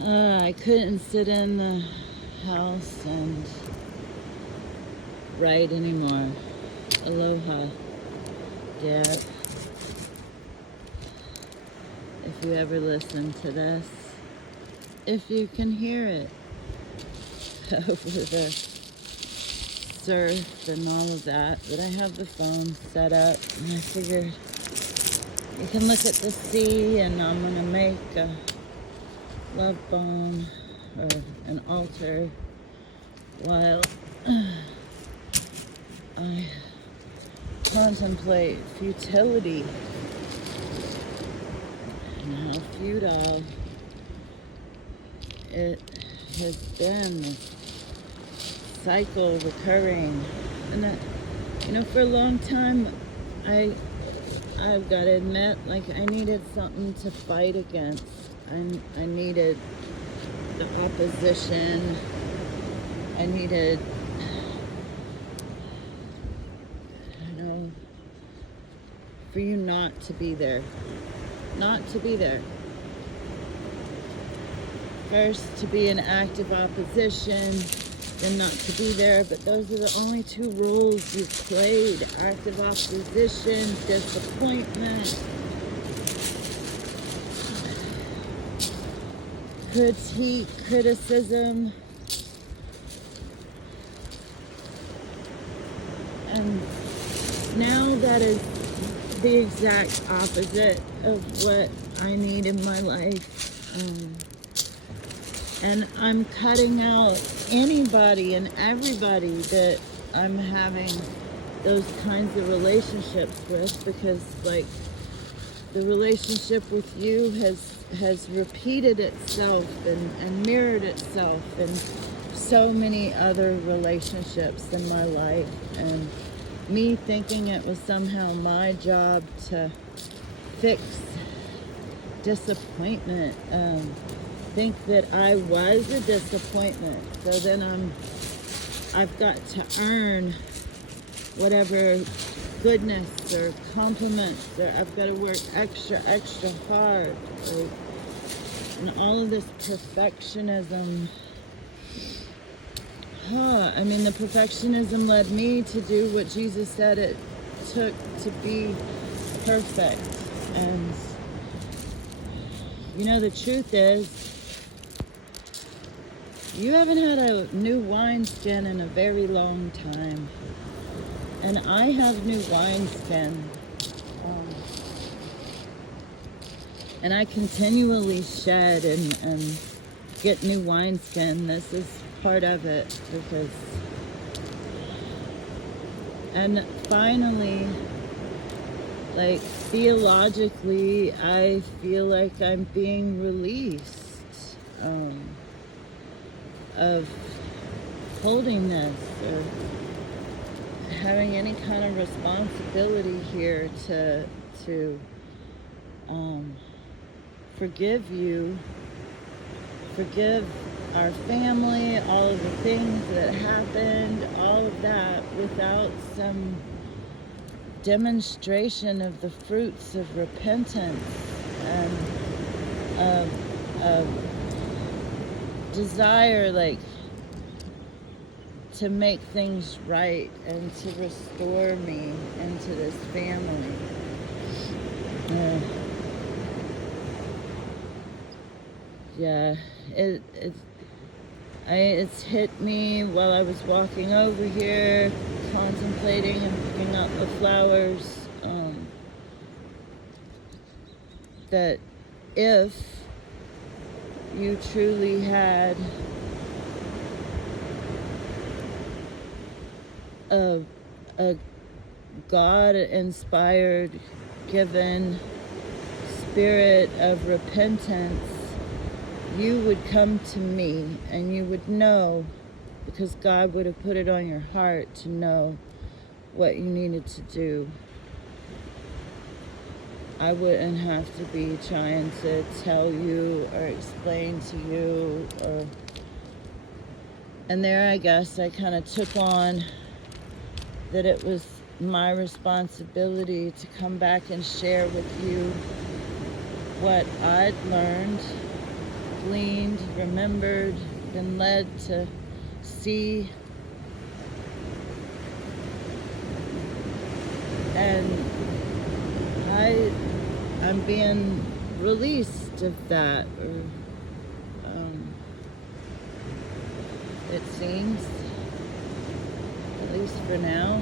I couldn't sit in the house and write anymore. Aloha, Dad. If you ever listen to this, if you can hear it over the surf and all of that, but I have the phone set up and I figured you can look at the sea and I'm gonna make a love bone or an altar while I contemplate futility and how futile it has been, this cycle recurring. And that, for a long time, I've got to admit, like, I needed something to fight against. I needed the opposition. I needed, for you not to be there. Not to be there. First, to be in active opposition, then not to be there. But those are the only two roles you've played. Active opposition, disappointment, critique, criticism. And now that is the exact opposite of what I need in my life. And I'm cutting out anybody and everybody that I'm having those kinds of relationships with, because, like, the relationship with you has repeated itself and mirrored itself in so many other relationships in my life. And me thinking it was somehow my job to fix disappointment, think that I was a disappointment. So then I've got to earn whatever goodness or compliments, or I've got to work extra hard. Like, and all of this perfectionism. The perfectionism led me to do what Jesus said it took to be perfect. And the truth is, you haven't had a new wineskin in a very long time. And I have new wineskin. And I continually shed and get new wineskin. This is part of it, because... And finally, like, theologically, I feel like I'm being released of holding this or having any kind of responsibility here to forgive you, forgive our family, all of the things that happened, all of that, without some demonstration of the fruits of repentance and of desire, like, to make things right and to restore me into this family. It's hit me while I was walking over here, contemplating and picking up the flowers, that if you truly had a God-inspired, given spirit of repentance, you would come to me and you would know, because God would have put it on your heart to know what you needed to do. I wouldn't have to be trying to tell you or explain to you, and there, I guess, I kind of took on that it was my responsibility to come back and share with you what I'd learned gleaned, remembered, been led to see. And I'm being released of that, or it seems, at least for now.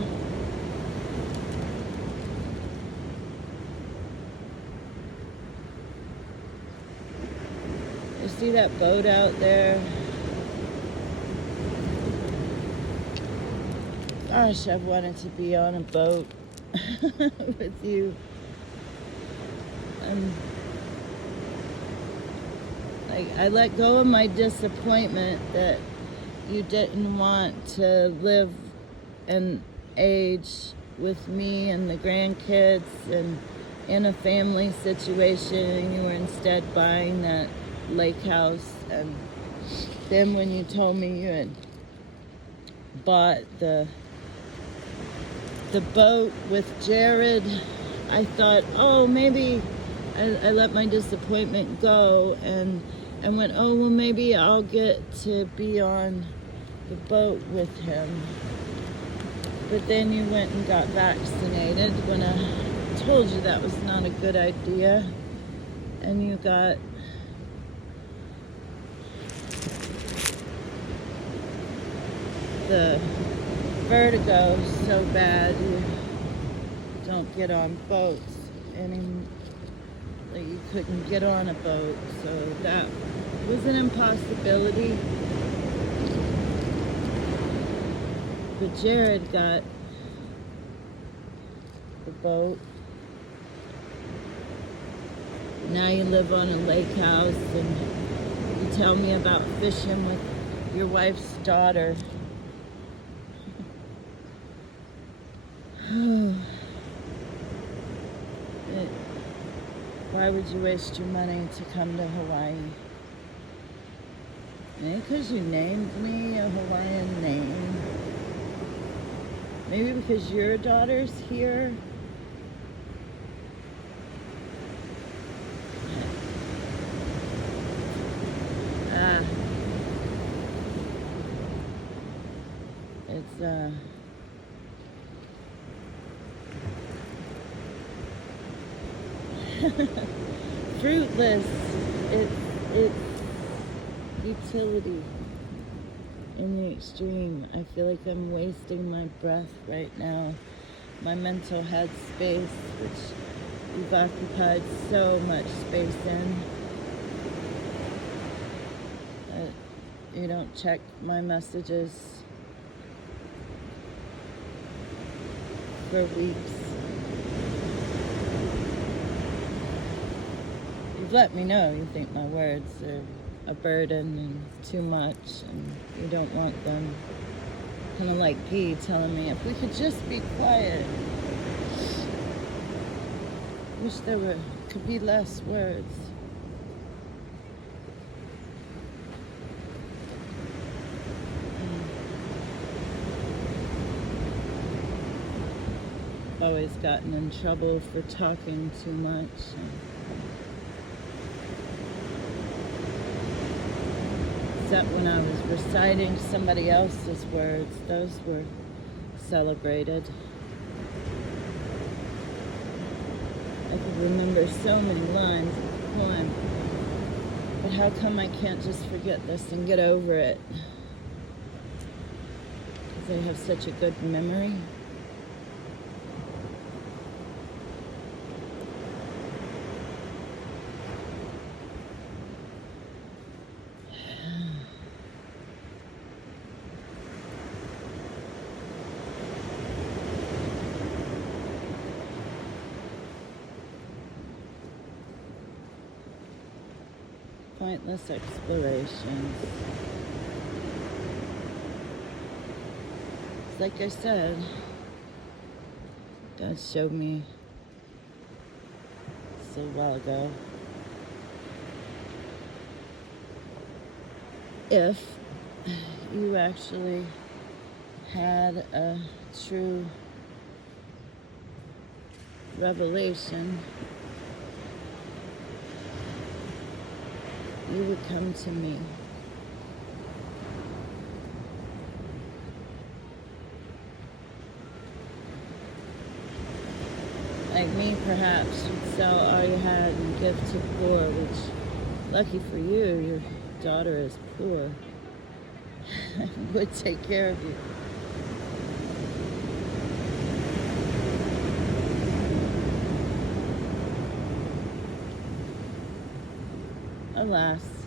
You see that boat out there? Gosh, I've wanted to be on a boat with you. I let go of my disappointment that you didn't want to live and age with me and the grandkids and in a family situation, and you were instead buying that lake house. And then when you told me you had bought the boat with Jared, I thought, oh, maybe I let my disappointment go and went, oh, well, maybe I'll get to be on the boat with him. But then you went and got vaccinated when I told you that was not a good idea. And you got the vertigo so bad you don't get on boats anymore. Like you couldn't get on a boat, so that was an impossibility. But Jared got the boat. Now you live on a lake house, and you tell me about fishing with your wife's daughter. Why would you waste your money to come to Hawaii? Maybe because you named me a Hawaiian name. Maybe because your daughter's here. It's fruitless. It's utility in the extreme. I feel like I'm wasting my breath right now. My mental headspace, which you've occupied so much space in. You don't check my messages for weeks. You've let me know you think my words are a burden and too much, and you don't want them. Kind of like Guy telling me, if we could just be quiet. Wish there could be less words. Always gotten in trouble for talking too much. Except when I was reciting somebody else's words, those were celebrated. I could remember so many lines of the poem. But how come I can't just forget this and get over it? Because I have such a good memory. Pointless explorations. Like I said, God showed me a while ago. If you actually had a true revelation, you would come to me. Like me, perhaps you'd sell all you had and give to poor, which, lucky for you, your daughter is poor. Would take care of you. Alas.